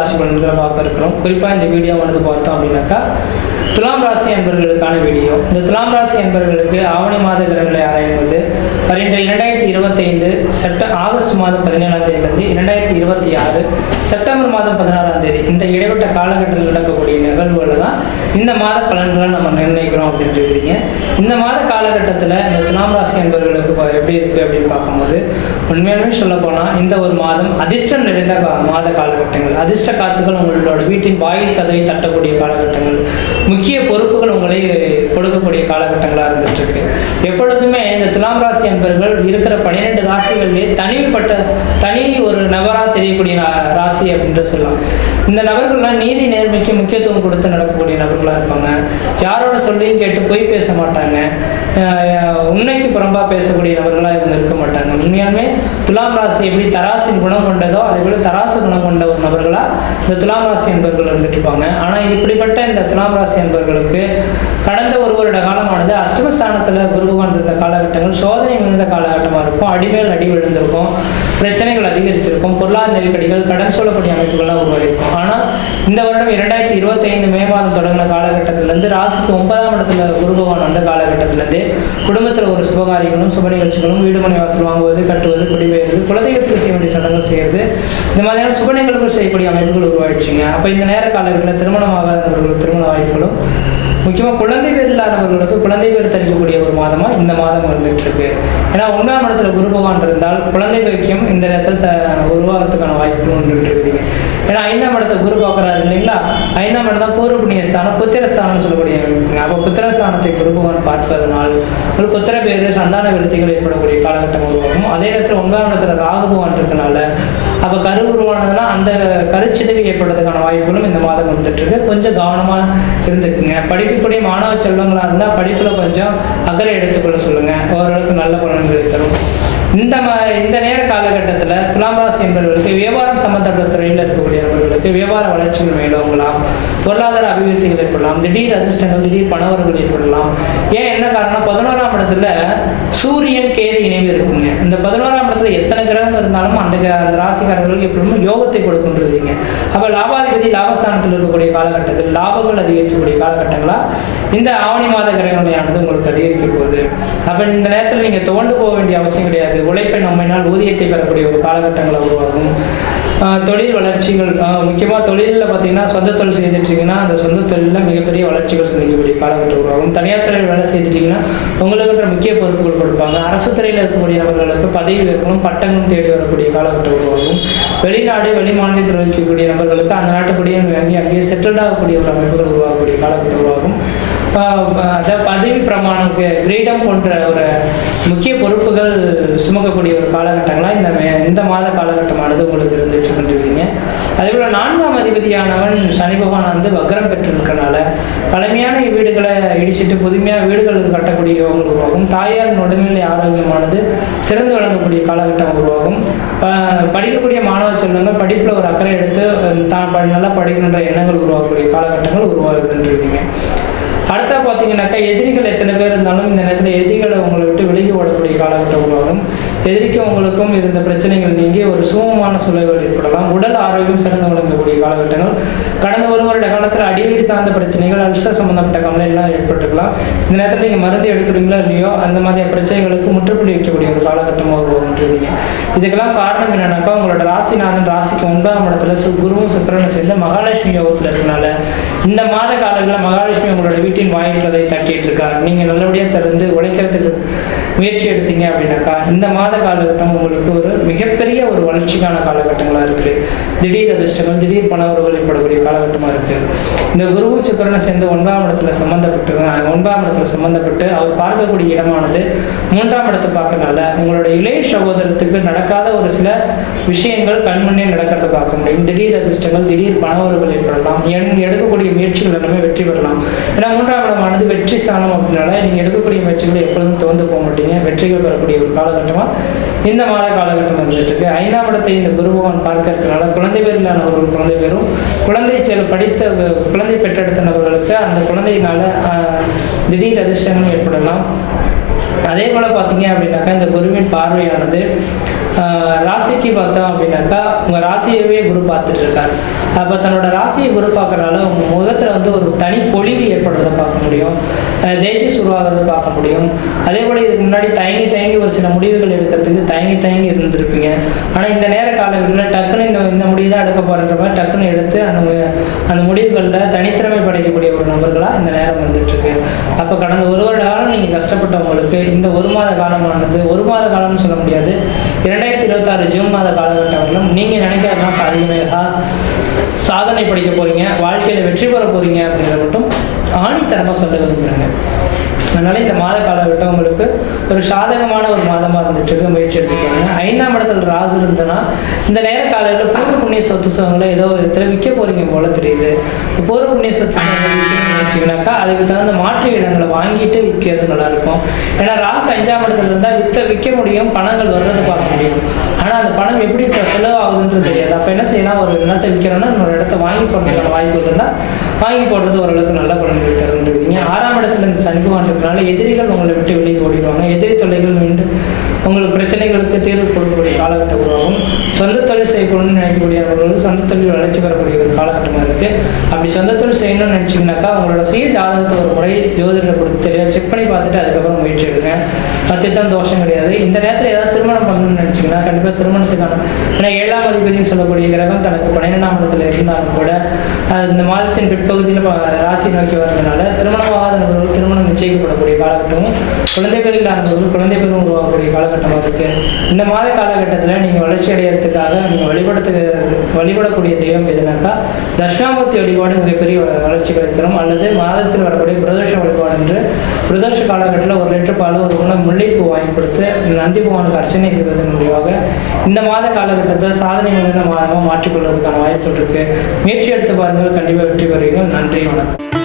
ராசி பலன்களை பார்க்க இருக்கிறோம் குறிப்பாக இந்த வீடியோவானது பார்த்தோம் அப்படின்னாக்கா துலாம் ராசி என்பர்களுக்கான வீடியோ இந்த துலாம் ராசி என்பர்களுக்கு ஆவணி மாத கிரகங்களை ஆராய்வது வருகின்ற இரண்டாயிரத்தி இருபத்தைந்து செப்ட ஆகஸ்ட் மாதம் பதினேழாம் தேதியிலிருந்து இரண்டாயிரத்தி இருபத்தி ஆறு செப்டம்பர் மாதம் பதினாறாம் தேதி இந்த இடைப்பட்ட காலகட்டத்தில் நடக்கக்கூடிய நிகழ்வுகள் தான் இந்த மாத பலன்களை நம்ம நிர்ணயிக்கிறோம் அப்படின்னு சொல்லியிருக்கீங்க. இந்த மாத காலகட்டத்தில் இந்த துலாம் ராசி என்பவர்களுக்கு எப்படி இருக்குது அப்படின்னு பார்க்கும்போது உண்மையாலுமே சொல்ல போனால் இந்த ஒரு மாதம் அதிர்ஷ்டம் நிறைந்த மாத காலகட்டங்கள். அதிர்ஷ்ட காத்துக்கள் உங்களோட வீட்டின் வாயில் கதவை தட்டக்கூடிய காலகட்டங்கள். முக்கிய பொறுப்புகள் உங்களை கொடுக்கக்கூடிய காலகட்டங்களாக இருந்துட்டு இருக்கு எப்பொழுதுமே இந்த துலாம் ராசி அன்பர்கள் இருக்கிற பன்னிரெண்டு ராசிகளிலே தனிப்பட்ட தனி ஒரு நபராக தெரியக்கூடிய ராசி அப்படின்ற சொல்லலாம். இந்த நபர்கள்லாம் நீதி நேர்மைக்கு முக்கியத்துவம் கொடுத்து நடக்கக்கூடிய நபர்களாக இருப்பாங்க. யாரோட சொல்லியும் கேட்டு போய் பேச மாட்டாங்க. உண்மைக்கு புறம்பா பேசக்கூடிய நபர்களாக இவங்க இருக்க மாட்டாங்க. உண்மையாலுமே துலாம் ராசி எப்படி தராசின் குணம் கொண்டதோ அதே போல தராசு குணம் கொண்ட ஒரு நபர்களா இந்த துலாம் ராசி என்பவர்கள் இருந்துட்டு இருப்பாங்க ஆனா இப்படிப்பட்ட இந்த துலாம் ராசி என்பவர்களுக்கு கடந்த ஒரு வருட காலமானது அஷ்டமஸ்தானத்துல குரு பகவான் இருந்த காலகட்டங்கள் சோதனை மிகுந்த காலகட்டமா இருக்கும். அடிமேல் அடி விழுந்திருக்கும். பிரச்சனைகள் அதிகரிச்சிருக்கும். பொருளாதார நெருக்கடிகள் கடன் சொல்லக்கூடிய அமைப்புகள்லாம் உருவாகிருக்கும் ஆனா இந்த வருடம் இரண்டாயிரத்தி இருபத்தி ஐந்து மே மாதம் தொடங்கின காலகட்டத்திலேருந்து ராசிக்கு ஒன்பதாம் இடத்துல குரு பகவான் வந்த காலகட்டத்திலிருந்து குடும்பத்தில் ஒரு சுபகாரியங்களும் சுப நிகழ்ச்சிகளும் வீடுமனை வாசல் வாங்குவது கட்டுவது குடிபெயர்வது குலதெய்வத்துக்கு செய்ய வேண்டிய சடங்குகள் செய்யறது. இந்த மாதிரியான சுப நிகழ்வுகள் செய்யக்கூடிய அமைப்புகள் உருவாயிடுச்சுங்க. அப்போ இந்த நேர காலங்களில் திருமணம் ஆகாதவர்களுக்கு திருமண வாய்ப்புகளும் முக்கியமாக குழந்தை பேர் இல்லாதவர்களுக்கு குழந்தை பேர் தெரிவிக்கக்கூடிய ஒரு மாதமா இந்த மாதம் வந்துட்டு இருக்கு ஏன்னா ஒன்றாம் இடத்துல குரு பகவான் இருந்தால் குழந்தை பாக்கியம் இந்த நேரத்தில் த- உருவாகிறதுக்கான வாய்ப்பு வந்துட்டு இருக்குதுங்க ஏன்னா ஐந்தாம் இடத்தை குரு பார்க்குறாரு இல்லைங்களா? ஐந்தாம் இடம் தான் பூர்வ புண்ணிய ஸ்தானம் புத்திரஸ்தானம்னு சொல்லக்கூடிய அப்போ புத்திரஸ்தானத்தை குரு பகவான் பார்ப்பதனால் ஒரு புத்திர பேரில் சந்தான விருத்திகள் ஏற்படக்கூடிய காலகட்டம் உருவாகும். அதே நேரத்தில் ஒன்பதாம் இடத்துல ராகு பகவான் இருக்கனால அப்போ கரு உருவானதுன்னா அந்த கருச்சிதைவு ஏற்படுறதுக்கான வாய்ப்புகளும் இந்த மாதம் வந்துட்டு இருக்கு கொஞ்சம் கவனமா இருந்துக்குங்க. படிக்கக்கூடிய மாணவ செல்வங்களா இருந்தா படிப்புல கொஞ்சம் அக்கறை எடுத்துக்கொள்ள சொல்லுங்க. ஓரளவுக்கு நல்ல பலன்களை தரும். இந்த மா இந்த நேர காலகட்டத்தில் துலாம் ராசி என்பவர்களுக்கு வியாபாரம் சம்பந்தப்பட்ட துறையில் இருக்கக்கூடிய நபர்களுக்கு வியாபார வளர்ச்சிகள் மேலோங்கலாம் பொருளாதார அபிவிருத்திகள் ஏற்படலாம் திடீர் அதிர்ஷ்டங்கள் திடீர் பணவரவுகள் ஏற்படலாம் ஏன் என்ன காரணம் பதினோராம் இடத்துல சூரியன் கேது இணைவு இருக்குங்க. இந்த பதினோராம் இடத்துல எத்தனை கிரகம் இருந்தாலும் அந்த அந்த ராசிக்காரர்களுக்கு எப்படியும் யோகத்தை கொடுக்கின்றதுங்க. அப்போ லாபாதிபதி லாபஸ்தானத்தில் இருக்கக்கூடிய காலகட்டத்தில் லாபங்கள் அதிகரிக்கக்கூடிய காலகட்டங்களா? இந்த ஆவணி மாத கிரகங்களையானது உங்களுக்கு அதிகரிக்க போகுது. அப்ப இந்த நேரத்தில் நீங்க தோண்டு போக வேண்டிய அவசியம் கிடையாது. உழைப்பை நம்மினால் ஊதியத்தை பெறக்கூடிய ஒரு காலகட்டங்களை உருவாகும். தொழில் வளர்ச்சிகள் முக்கியமாக தொழிலில் பார்த்தீங்கன்னா சொந்த தொழில் செய்துட்டீங்கன்னா அந்த சொந்த தொழிலில் மிகப்பெரிய வளர்ச்சிகள் சந்திக்கக்கூடிய காலகட்டம் உருவாகும். தனியார் துறையில் வேலை செய்துட்டிங்கன்னா உங்களுக்கு முக்கிய பொறுப்புகள் கொடுப்பாங்க. அரசு துறையில் இருக்கக்கூடிய நபர்களுக்கு பதவி உயர்வும் பட்டங்களும் தேடி வரக்கூடிய காலகட்டம் உருவாகும். வெளிநாடு வெளி மாநிலத்தில் இருக்கக்கூடிய நபர்களுக்கு அந்த நாட்டுக்குடியே வாங்கி அங்கேயே செட்டில்ட் ஆகக்கூடிய ஒரு அமைப்புகள் உருவாகக்கூடிய காலகட்டம் உருவாகும். அதாவது பதவி பிரமாணம் கிரீடம் போன்ற ஒரு முக்கிய பொறுப்புகள் சுமக்கக்கூடிய ஒரு காலகட்டங்களாக இந்த மே- இந்த மாத காலகட்டமானது உங்களுக்கு இருந்துச்சு இருக்கின்றீங்க அதே போல நான்காம் அதிபதியானவன் சனி பகவான் வந்து வக்ரம் பெற்றிருக்கனால பழமையான வீடுகளை இடிச்சிட்டு புதுமையாக வீடுகள் கட்டக்கூடிய உருவாகும். தாயாரின் உடல்நிலை ஆரோக்கியமானது சிறந்து வழங்கக்கூடிய காலகட்டம் உருவாகும். படிக்கக்கூடிய மாணவ செல்வங்கள் படிப்பில் ஒரு அக்கறை எடுத்து தான் நல்லா படிக்கின்ற எண்ணங்கள் உருவாகக்கூடிய காலகட்டங்கள் உருவாகுதுன்றீங்க அடுத்தா பார்த்தீங்கன்னாக்கா எதிரிகள் எத்தனை பேர் இருந்தாலும் இந்த நேரத்தில் எதிரிகளை உங்களை விட்டு விலகி ஓடக்கூடிய காலகட்டம் உருவாகும். எதிரிக்கும் உங்களுக்கும் இருந்த பிரச்சனைகள் நீங்கி ஒரு சுகமான சூழல்கள் ஏற்படலாம். உடல் ஆரோக்கியம் சிறந்து விளங்கக்கூடிய காலகட்டங்கள். கடந்த ஒரு வருட காலத்தில் அடிவயிறு சார்ந்த பிரச்சனைகள் அல்சர் சம்பந்தப்பட்ட கவலை எல்லாம் ஏற்பட்டுக்கலாம். இந்த நேரத்தில் நீங்கள் மருந்து எடுக்கிறீங்களோ இல்லையோ அந்த மாதிரி பிரச்சனைகளுக்கு முற்றுப்புள்ளி வைக்கக்கூடிய ஒரு காலகட்டமாக உருவாகுன்றீங்க இதுக்கெல்லாம் காரணம் என்னன்னாக்கா உங்களோட ராசிநாதன் ராசிக்கு ஒன்பதாம் இடத்துல குருவும் சுக்கரனும் சேர்ந்து மகாலட்சுமி யோகத்தில் இருக்கனால இந்த மாத காலங்களில் மகாலட்சுமி உங்களோட வீட்டின் வாயில்களை தட்டிட்டு இருக்கார் நீங்கள் நல்லபடியாக திறந்து உழைக்கிறதுக்கு முயற்சி எடுத்தீங்க அப்படின்னாக்கா இந்த மாத காலகட்டம் உங்களுக்கு ஒரு மிகப்பெரிய ஒரு வளர்ச்சிக்கான காலகட்டங்களாக இருக்குது திடீர் அதிர்ஷ்டங்கள் திடீர் பணவரவுகள் ஏற்படக்கூடிய காலகட்டமாக இருக்குது இந்த குருவும் சுக்கரனை சேர்ந்து ஒன்றாம் இடத்துல சம்மந்தப்பட்டு ஒன்றாம் இடத்துல சம்மந்தப்பட்டு அவர் பார்க்கக்கூடிய இடமானது மூன்றாம் இடத்தை பார்க்கறனால உங்களோட இளைய சகோதரத்துக்கு நடக்காத ஒரு சில விஷயங்கள் கண்முன்னே நடக்கிறத பார்க்க முடியும். திடீர் அதிர்ஷ்டங்கள் திடீர் பணவரவுகள் ஏற்படலாம். எடுக்கக்கூடிய முயற்சிகள் எல்லாமே வெற்றி பெறலாம். ஏன்னா மூன்றாம் இடமானது வெற்றி ஸ்தானம் அப்படின்னால நீங்க எடுக்கக்கூடிய முயற்சிகளை எப்பொழுதும் தோந்து போக மாட்டீங்க. வெற்றிகள் பெறக்கூடிய ஒரு காலகட்டமா இந்த மாத காலகட்டம் வந்துட்டு இருக்கு ஐந்தாம் இடத்தை இந்த குரு பகவான் பார்க்க குழந்தை பேரிலான ஒரு குழந்தை பேரும் குழந்தை செல் படித்த குழந்தை பெற்றெடுத்த நபர்களுக்கு அந்த குழந்தையினால திடீர் அதிர்ஷ்டங்கள் ஏற்படலாம். அதே போல் பார்த்தீங்க அப்படின்னாக்கா இந்த குருவின் பார்வையானது ராசிக்கு பார்த்தோம் அப்படின்னாக்கா உங்கள் ராசியவே குரு பார்த்துட்டு இருக்காரு. அப்போ தன்னோட ராசியை குரு பார்க்கறனால உங்கள் முகத்தில் வந்து ஒரு தனி பொழிவு ஏற்படுறதை பார்க்க முடியும். தேஜஸ் உருவாகிறத பார்க்க முடியும். அதே போல் இதுக்கு முன்னாடி தயங்கி தயங்கி ஒரு சில முடிவுகள் எடுக்கிறதுக்கு தயங்கி தயங்கி இருந்திருப்பீங்க. ஆனால் இந்த நேர காலங்களில் டக்குன்னு இந்த இந்த முடிவு தான் எடுக்க போகிற மாதிரி டக்குன்னு எடுத்து அந்த அந்த முடிவுகளில் தனித்திறமை படைக்கக்கூடிய ஒரு நபர்கள் அந்த நேரம் வந்துட்டு இருக்கு அப்போ கடந்த ஒரு வருட காலம் நீங்கள் கஷ்டப்பட்டவங்களுக்கு இந்த ஒரு மாத காலமானது ஒரு மாத காலம்னு சொல்ல முடியாது. இரண்டாயிரத்தி இருபத்தாறு ஜூன் மாத காலகட்டங்களும் நீங்கள் நினைக்கிறதெல்லாம் சாதிக்கமே சாதனை படிக்க போறீங்க வாழ்க்கையில் வெற்றி பெற போறீங்க அப்படின்றத மட்டும் ஆணித்தரமாக சொல்ல விரும்புகிறேங்க அதனால இந்த மாத காலகட்டம் உங்களுக்கு ஒரு சாதகமான ஒரு மாதமாக இருந்துட்டு இருக்க. முயற்சி எடுத்துக்கோங்க ஐந்தாம் இடத்துல ராகு இருந்ததுன்னா இந்த நேர காலையில் பூர்வ புண்ணிய சொத்து சுகங்களை ஏதோ விதத்தில் விற்க போறீங்க போல தெரியுது. பூர்வ புண்ணிய சொத்து சுகங்களை அதுக்கு தகுந்த மாற்று இடங்களை வாங்கிட்டு விற்கிறது நல்லா இருக்கும் ஏன்னா ராகு அஞ்சாம் இடத்துல இருந்தால் விற்க விற்க முடியும் பணங்கள் வர்றதை பார்க்க முடியும். ஆனால் அந்த பணம் எப்படி இப்போ செலவாகுதுன்றது தெரியாது. அப்போ என்ன செய்யலாம்? ஒரு நிலத்தை விற்கிறோம்னா ஒரு இடத்த வாங்கி போடுறதுக்கான வாய்ப்பு இருந்தால் வாங்கி போடுறது ஓரளவுக்கு நல்ல பலன்கள் தருந்துருக்கீங்க ஆறாம் இடத்துல இந்த சனி பகவான் எதிரிகள் உங்களை விட்டு வெளியே ஓடிடுவாங்க. எதிரி தொல்லைகள் மீண்டும் உங்களுக்கு பிரச்சனைகளுக்கு தீர்வு கொடுக்கக்கூடிய காலகட்டம் உருவாகும். சொந்த தொழில் செய்யணும்னு நினைக்கக்கூடியவர்களுக்கு சொந்த தொழில் வளர்ச்சி பெறக்கூடிய ஒரு காலகட்டமாக இருக்குது அப்படி சொந்த தொழில் செய்யணும்னு நினச்சிங்கனாக்கா உங்களோட சுய ஜாதகத்தை ஒரு முறை ஜோதிடத்தை கொடுத்து தெளிவாக செக் பண்ணி பார்த்துட்டு அதுக்கப்புறம் முயற்சி எடுங்க. மத்தியத்தான் தோஷம் கிடையாது. இந்த நேரத்தில் ஏதாவது திருமணம் பண்ணணும்னு நினச்சிங்கன்னா கண்டிப்பாக திருமணத்துக்கான ஏன்னா ஏழாம் அதிபதினு சொல்லக்கூடிய கிரகம் தனக்கு பன்னிரெண்டாம் இடத்துல இருந்தாலும் கூட இந்த மாதத்தின் பிற்பகுதியில் ராசி நோக்கி வரதுனால திருமணமாகாத நபர்கள் திருமணம் நிச்சயிக்கப்படக்கூடிய காலகட்டமும் குழந்தை பேர் இல்லாதவர்கள் குழந்தை பேரும் உருவாகக்கூடிய காலகட்டமாக இருக்கு. இந்த மாத காலகட்டத்தில் நீங்கள் வளர்ச்சி அடையிறதுக்காக நீங்கள் வழிபடுத்து வழிபடக்கூடிய தெய்வம் எதுனாக்கா தட்சிணாமூர்த்தி வழிபாடு மிகப்பெரிய வ- வளர்ச்சிகளை தரும் அல்லது மாதத்தில் வரக்கூடிய பிரதோஷ வழிபாடு என்று பிரதோஷ காலகட்டத்தில் ஒரு லிட்டர் பால் ஒரு உணவு முல்லைப்பூ வாங்கி கொடுத்து நந்தி பகவானுக்கு அர்ச்சனை செய்வதன் மூலியமாக இந்த மாத காலகட்டத்தில் சாதனை மிகுந்த மாதமாக மாற்றிக்கொள்வதற்கான வாய்ப்பு இருக்கு. முயற்சி எடுத்து பாருங்கள் கண்டிப்பாக வெற்றி பெறுவீர்கள். நன்றி வணக்கம்.